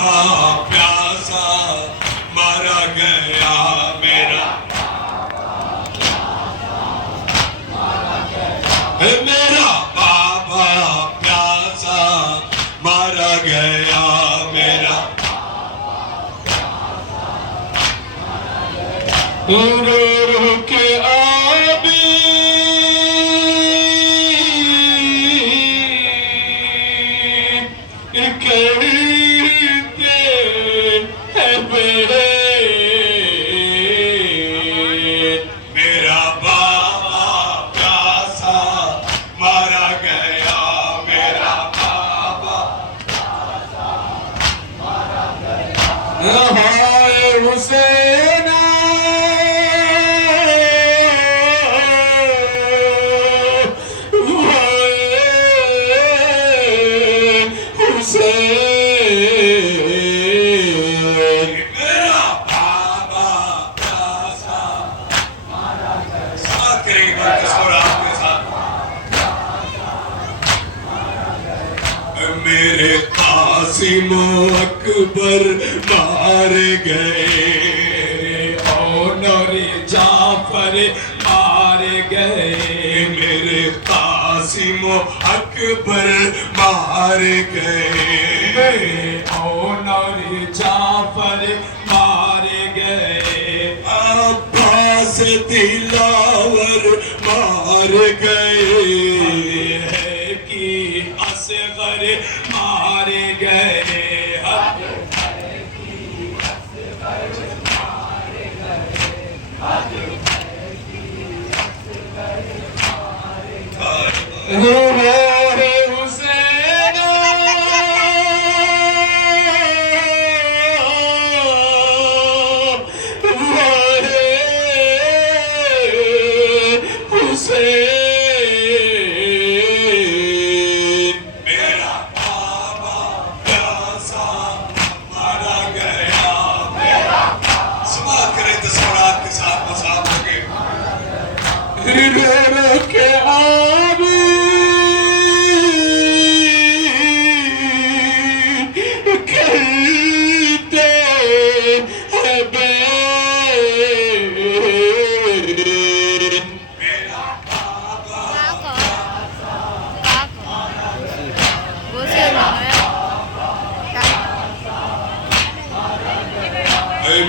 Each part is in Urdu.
پیاسا مارا گیا میرا میرا بابا پیاسا مارا گیا میرا رو رو کے آبی کرتے ہیں بڑے میرا بابا پیاسا مارا گیا میرا بابا ہائے حسین میرے قاسم اکبر مار گئے اور جعفر مار گئے میرے قاسم اکبر مار گئے اور جعفر مار گئے عباس دلاور مار گئے کی اصغر مار گئے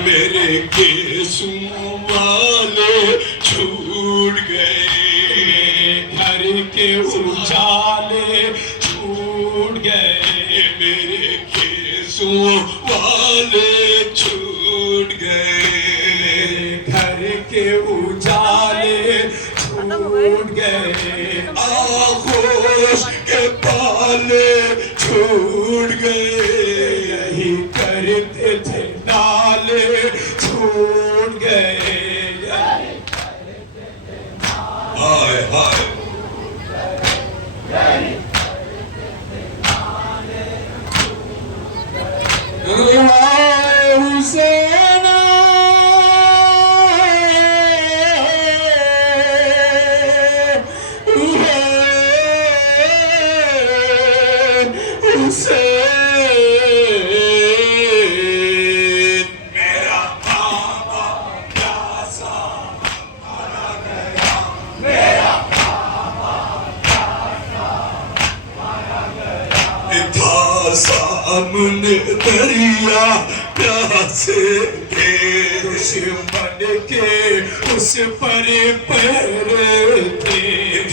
میرے گیسوں والے چھوٹ گئے گھر کے اجالے چھوٹ گئے میرے گیسوں والے چھوٹ گئے گھر کے اجالے چھوٹ گئے آغوش کے پالے چھوٹ گئے یہی کرتے تھے نالے چھوٹ گئے ہائے ہائے حسین سامنے دریا پیاسے تھے دشمن کے اس پر پہرے تھے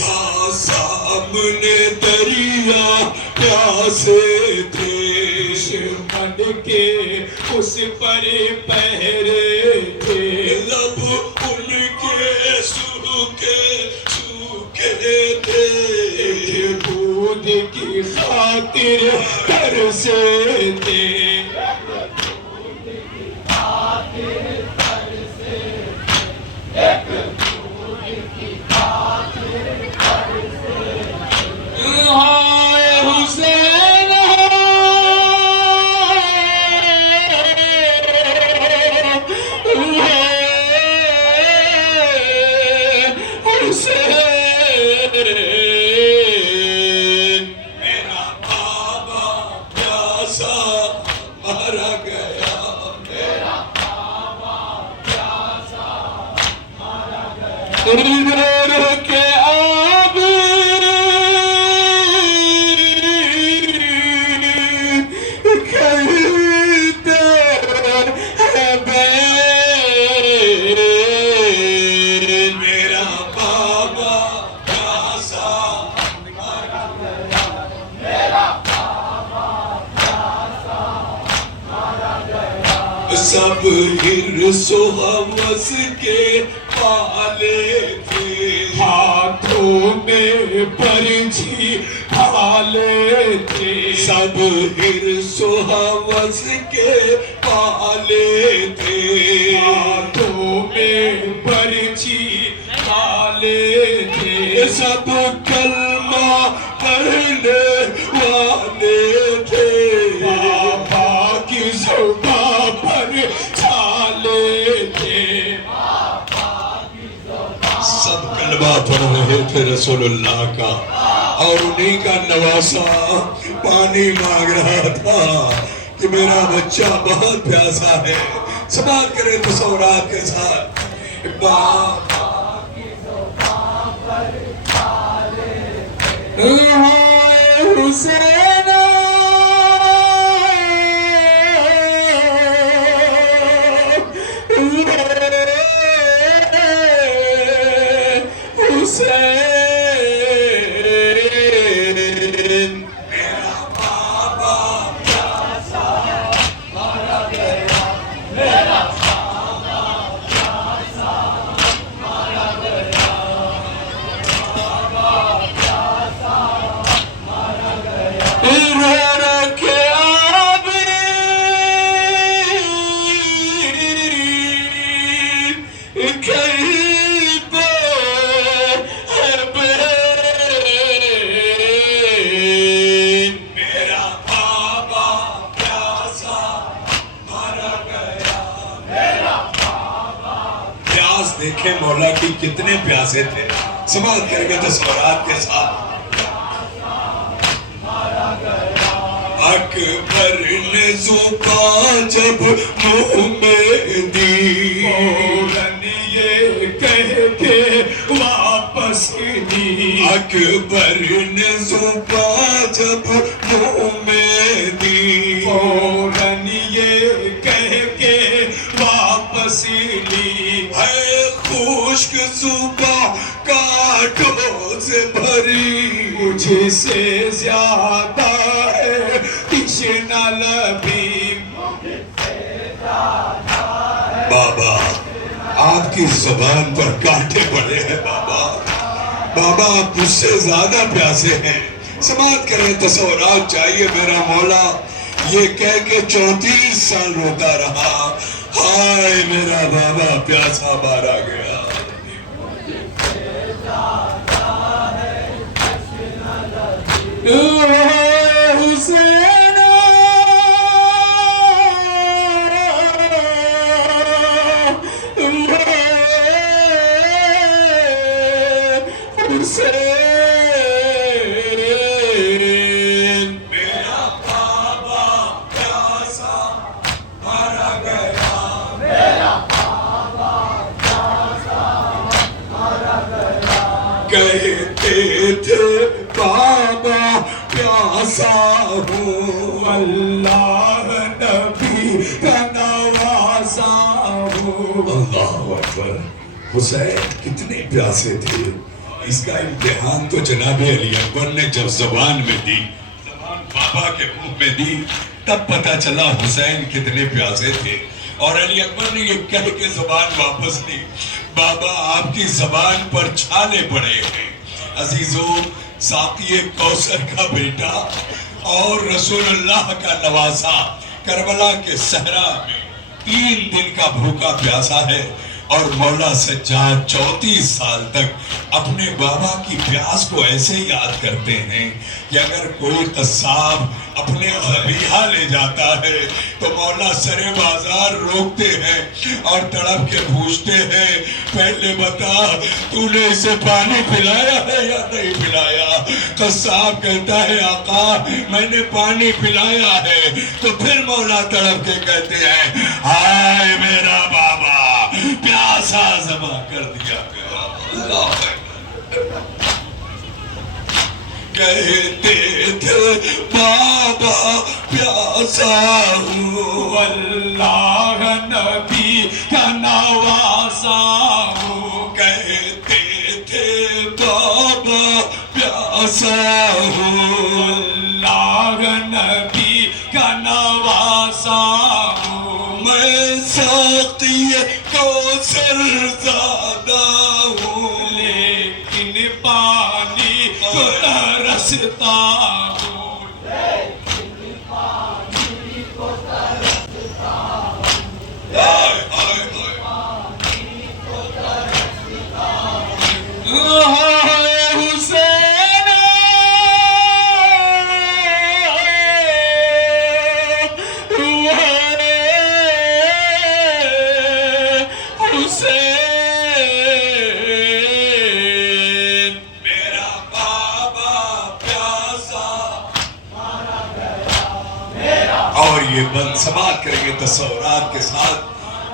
سامنے دریا پیاسے تھے دشمن کے اس پر پہرے تھے لب ان کے سوکھے تھے بود کی خاطر ترسے تھے میرا بابا پیاسا ادھر کے آب کہتے ہیں بین میرا بابا پیاسا سب حرص و ہوس کے پالے تھے ہاتھوں میں پرچھی ڈالے تھے سب حرص و ہوس کے پالے تھے ہاتھوں میں پرچھی ڈالے تھے سب کلمہ پڑھنے والے تھے بابا کی زبان پر چھالے تھے سب کلمہ پڑھ رہے تھے رسول اللہ کا اور انہی کا نواسا پانی مانگ رہا تھا کہ میرا بچہ بہت پیاسا ہے سماعت کریں تصورات کے ساتھ بابا کی زبان پر چھالے تھے حسین میرا بابا پیاسا مر گیا میرا بابا پیاسا مر گیا بابا پیاسا مر گیا ادھر کے آب کہتے ہیں بین میرا بابا پیاسا مر گیا میرا بابا پیاس دیکھیں مولا کی کتنے پیاسے تھے سماعت کریں گے تصورات کے ساتھ اکبر نے زبان جب منہ میں دی فوراً یہ کہہ کے واپس دی اکبر نے زبان جب منہ میں دی فوراً یہ کہہ کے واپس لی ہے خشک زبان کانٹوں سے بھری مجھ سے زیادہ ہے تشنہ لبی بابا آپ کی زبان پر کانٹے پڑے ہیں بابا بابا آپ مجھ سے زیادہ پیاسے ہیں سماعت کریں تصورات چاہیے میرا مولا یہ کہہ کے 34 سال روتا رہا ہائے میرا بابا پیاسا مارا گیا حسین حسین میرا بابا پیاسا مر گیا میرا بابا پیاسا مر گیا کہتے تھے بابا پیاسا ہوں اللہ نبی کا نواسا ہوں اللہ اکبر حسین کتنے پیاسے تھے اس کا امتحان تو جناب علی اکبر نے جب زبان میں دی زبان بابا کے منہ میں دی تب پتہ چلا حسین کتنے پیاسے تھے اور علی اکبر نے یہ کہہ کے زبان واپس لی بابا آپ کی زبان پر چھالے پڑے ہیں عزیزو ساقی کوثر کا بیٹا اور رسول اللہ کا نواسا کربلا کے صحرا میں 3 دن کا بھوکا پیاسا ہے اور مولا سجاد 34 سال تک اپنے بابا کی پیاس کو ایسے یاد کرتے ہیں کہ اگر کوئی قصاب اپنے ذبیحہ لے جاتا ہے تو مولا سر بازار روکتے ہیں اور تڑپ کے پوچھتے ہیں پہلے بتا تو نے اسے پانی پلایا ہے یا نہیں پلایا قصاب کہتا ہے آقا میں نے پانی پلایا ہے تو پھر مولا تڑپ کے کہتے ہیں ہائے میرا بابا پیاسا ذبح کر دیا گیا کہتے تھے بابا پیاسا ہوں، اللہ نبی کا نواسا ہوں، کہتے تھے بابا پیاسا ہوں، اللہ نبی کا نواسا ہوں، میں ساقی کوثر زادہ ہوں، لیکن پانی کو ترستا ہوں، ہائے ہائے ہائے حسین حسین میرا بابا پیاسا. اور یہ بند سماعت کریں گے تصورات کے ساتھ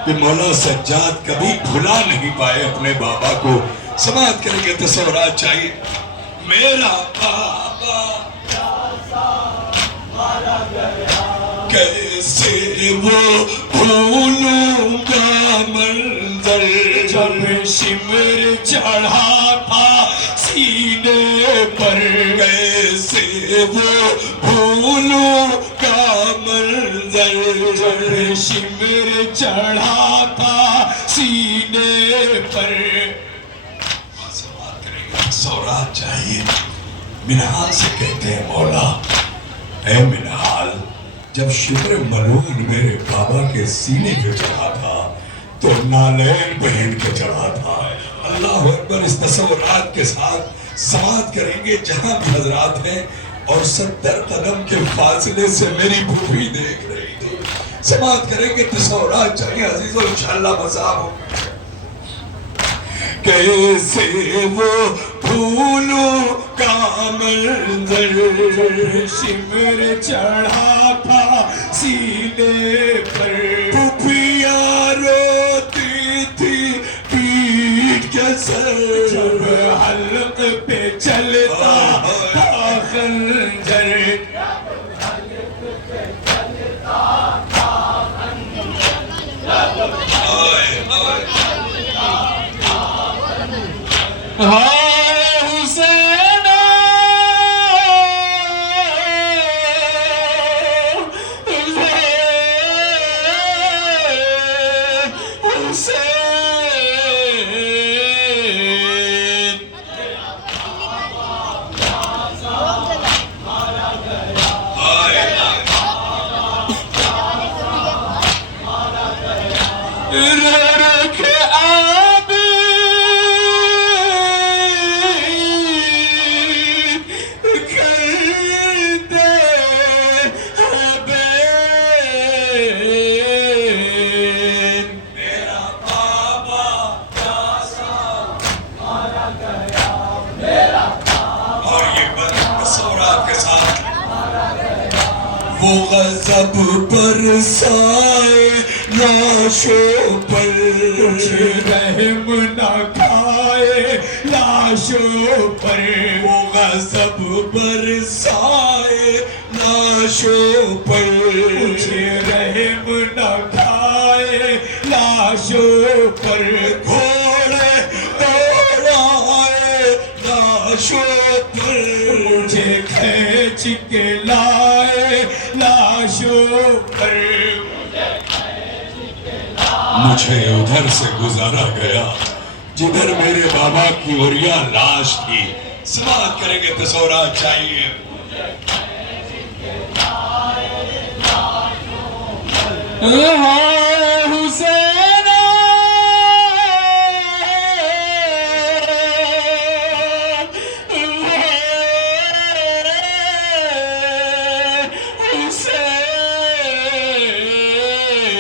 کہ مولا سجاد کبھی بھلا نہیں پائے اپنے بابا کو. سماعت کریں گے تصورات چاہیے. میرا بابا کیسے وہ بھولوں گا منظر، جب شمر چڑھا تھا سینے پر، کیسے وہ بھولوں گا منظر، جب شمر چڑھا تھا سینے پر. سورات چاہیے. منہال سے کہتے ہیں مولا اے منہال، جب شمر ملون میرے بابا کے سینے پہ چڑھا تھا تو نالین پہن کے چڑھا تھا. اللہ اکبر. اس تصورات کے ساتھ سماعت کریں گے جہاں بھی حضرات ہیں اور 70 قدم کے فاصلے سے میری پھوپھی دیکھ رہی تھی. سماعت کریں گے تصورات چاہیے عزیزو، انشاءاللہ مزہ ہو. کیسے وہ پھولوں کا منظر، شمر چڑھا تھا سینے پر، پھوپھیاں روتی تھی پیٹ کے سر، جب حلق پہ چلتا تھا خنجر، ہائے حسین حسین رکھ آبی کرتے حبین. میرا بابا پیاسا. اور یہ بند تصورات کے ساتھ وہ غضب برسائے لاشوں پر، کچھ رحم نہ کھائے لاشوں پر، وہ غضب برسائے لاشوں پر، کچھ رحم نہ کھائے لاشوں پر، گھوڑے دوڑائے لاشوں پر، مجھے کھینچ کے لائے لاشوں پر. مجھے ادھر سے گزارا گیا جدھر میرے بابا کی عریاں لاش تھی. سماعت کریں گے تصورات چاہیے. ہائے حسین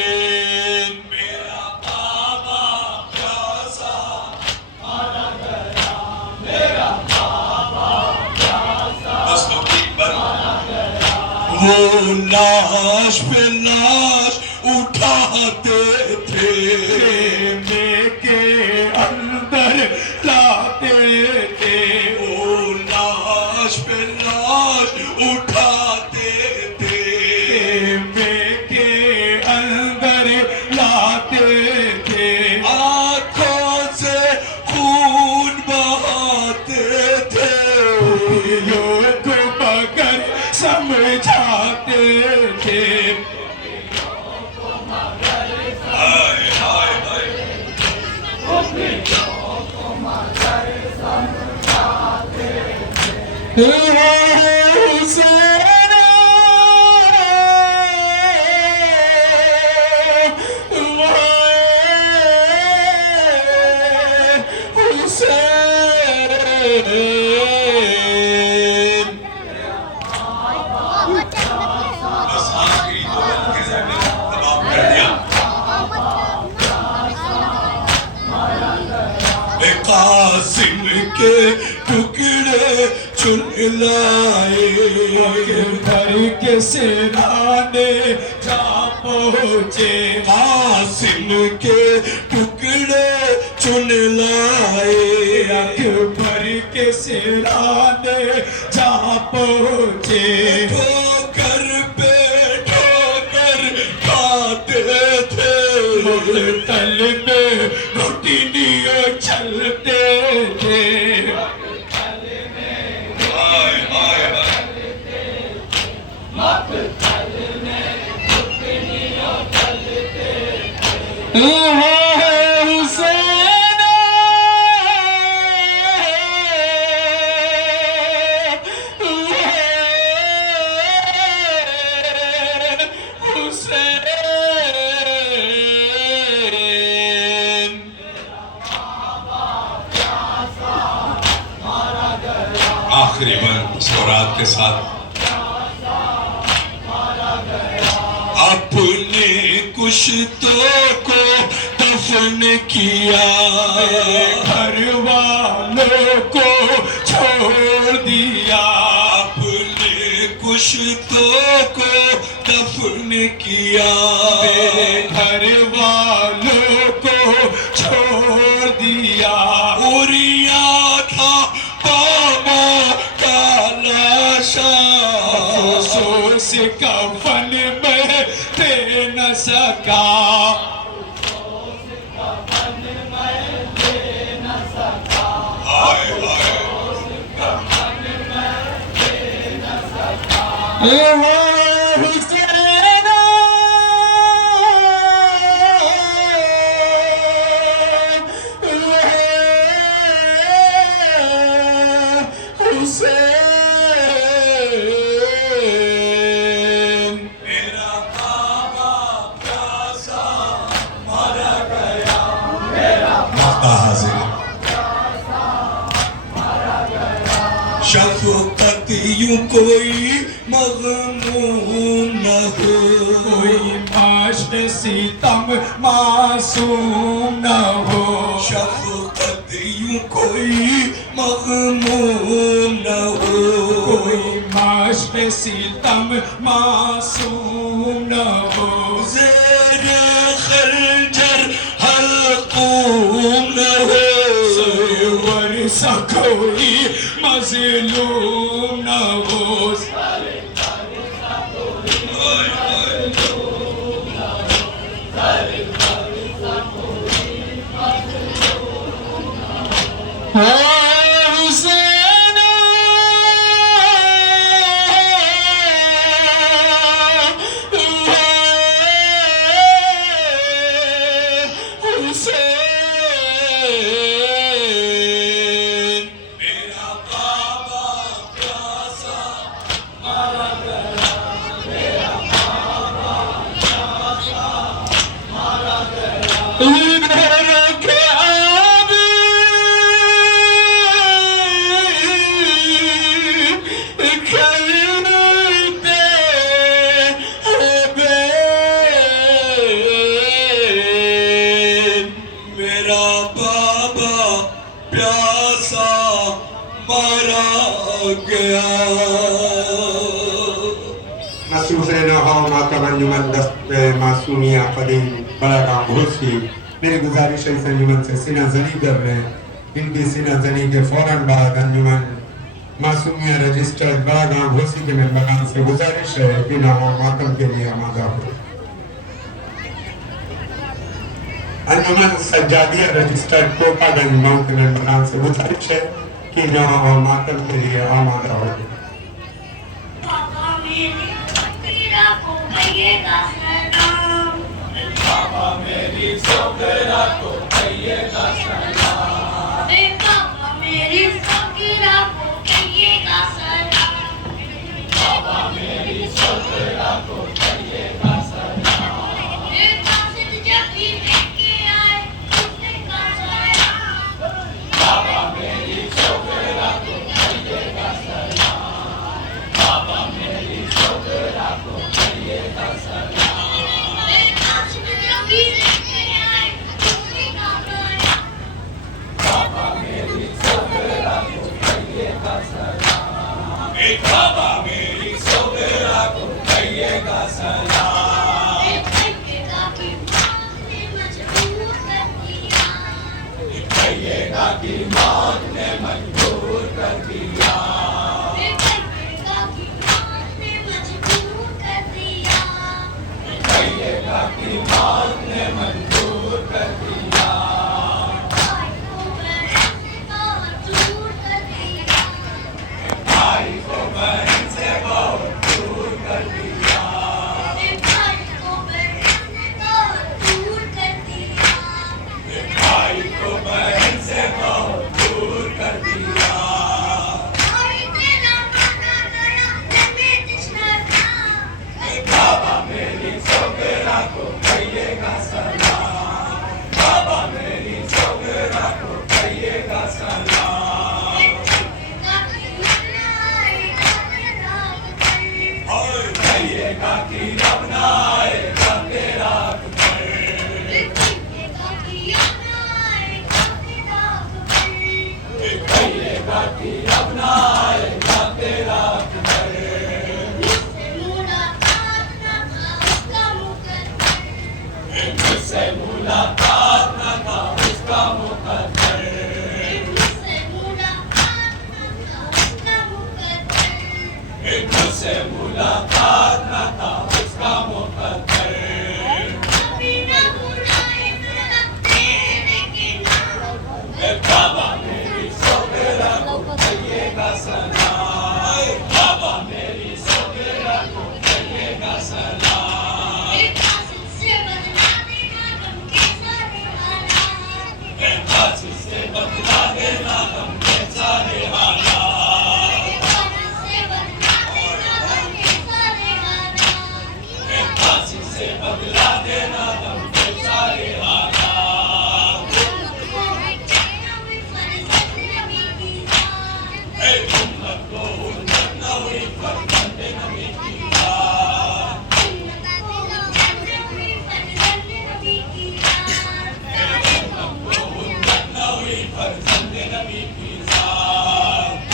حسین میرا بابا پیاسا. بس تو ٹھیک بن. وہ لاش پہ لاش اٹھاتے تھے، خیمے کے اندر لا بس آخری دو کے ذہن میں تمام کر دیا قاسم کے ٹکڑے چن لائے گھر کے سرانے جا پہنچے قاسم کے ٹکڑے چن لائے اکبر کے سرانے جا پہنچے ٹھوکر پہ ٹھوکر کھاتے تھے مقتل میں گھٹنیاں چلتے تھے ہائے ہائے ہائے حسین آخری بند مسکرات کے ساتھ اپنے کشتوں کو دفن کیا گھر والوں کو چھوڑ دیا اپنے کشتوں کو دفن کیا میرے گھر والوں کو چھوڑ دیا اوریا تھا بابا کا لاشا افسوس کفن میں دے نہ سکا ہائے ہائے میرا بابا پیاسا مارا گیا وقت حاضر شفقت یوں کوئی مغموم نہ ہو کوئی معاشر ستم معصوم نہ ہو شفقت یوں کوئی مغموم نہ ہو کوئی معاشر ستم معصوم نہ ہو زیر خنجر حلقوم نہ ہو ورثہ کوئی مظلوم نہ ہو حسین حسین میرا بابا پیاسا مارا گیا میرا بابا پیاسا مارا گیا ادھر کے آبی کھلتے بین میرا بابا پیاسا مارا گیا نصیب حسین ہاؤ ماتم انجمن دست معصومیہ قدیم بڑا کام بھوسی میری گزارش ہے اس انجمن سے سینہ زنی کر رہے ہیں ان کی سینہ زنی کے فوراً بعد انجمن معصومیہ رجسٹرڈ بڑا کام بھوسی کے ممبران سے گزارش ہے کہ نہ ہو ماتم کے لیے آمادہ ہو انجمن سجادیہ رجسٹرڈ کوپا گنج ماؤنٹن ممبران سے گزارش ہے کہ نہ ہو ماتم کے لیے آمادہ ہو پاپا میری سکرا کو کہیے گا سلام پاپا میری سکرا کو کہیے گا سلام پاپا میری سکرا کو کہیے گا سلام کی موت نے منظور کر دیا بھائی کو بہن سے بہت دور کر دیا بھائی کو بہن سے بہت دور کر دیا بھائی کو بہن سے بہت دور کر دیا بھائی کو بہن سے بہت دور کر دیا بھائی تیرا مانا گیا میں تشنا تھا بابا میری سوگرا کو کہیے گا سلام بابا میری سوگرا کو کہیے گا سلام کہیے گا کہ رب نہ آئے گا تیرا کہیے گا کہ رب نہ آئے گا تیرا مجھ سے ملاقات نہ تھا اس کا مقدر مجھ سے ملاقات نہ تھا اس کا مقدر بابا میری سوگرا کو کہیے گا سلام بابا میری سوگرا کو کہیے گا سلام پھانسی سے بدلا دینا غم کے سارے حالات پھانسی سے بدلا دینا غم کے سارے حالات امت کو امت نہ ہوئی فرزند نبی کی ذات نہ ہوئی فرزند نبی کی ذات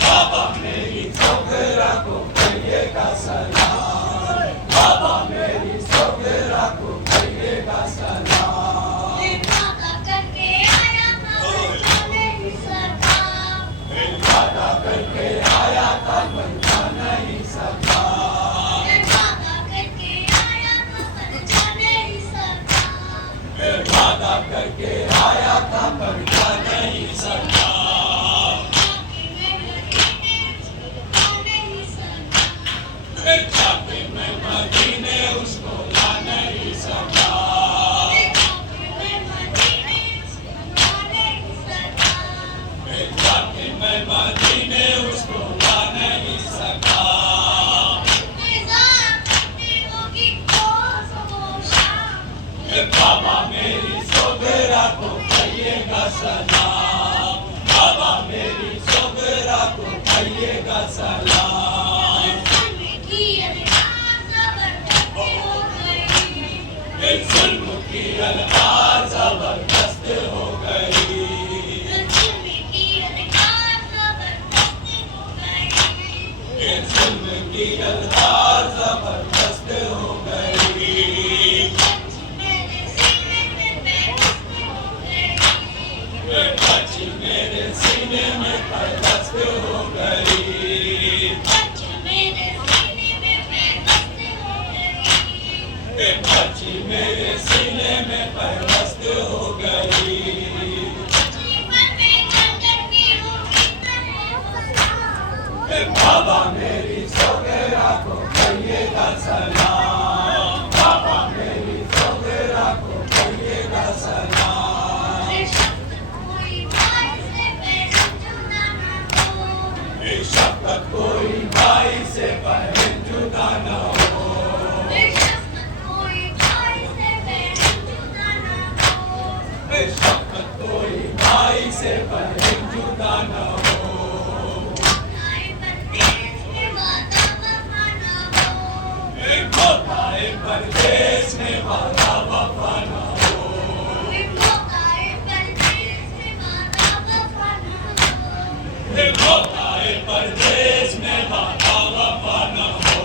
بابا میری سوگرا کو کہیے گا سلام بابا میری سوگرا کو کہیے گا سلام وعدہ کر کے آیا تھا بنتا نہیں سکا وعدہ کر کے آیا تھا بنتا نہیں سکا جاتے میں مدینے اس کو لا نہیں سکا جاتے میں مدینے اس کو لا نہیں سکا بابا میری سوگرا کو کہیے گا سلام بابا میری سوگرا کو کہیے گا سلام ایک ظلم کی الغار زبردست ہو گئی ایک ظلم کی الغار زبردست ہو گئی بچی میرے سینے میں پیوست ہو گئی بچی میرے سینے میں پیوست ہو گئی بابا میری سوگرا کو کہیے گا سلام بابا میری سوگرا کو کہیے گا سلام شفقت کوئی بھائی سے بہن جدا نہ ہو شفقت کوئی بھائی سے بہن جدا نہ ہو ایک موقع پردیس میں وعدہ وفا نہ ہو ایک موقع پردیس میں وعدہ وفا نہ ہو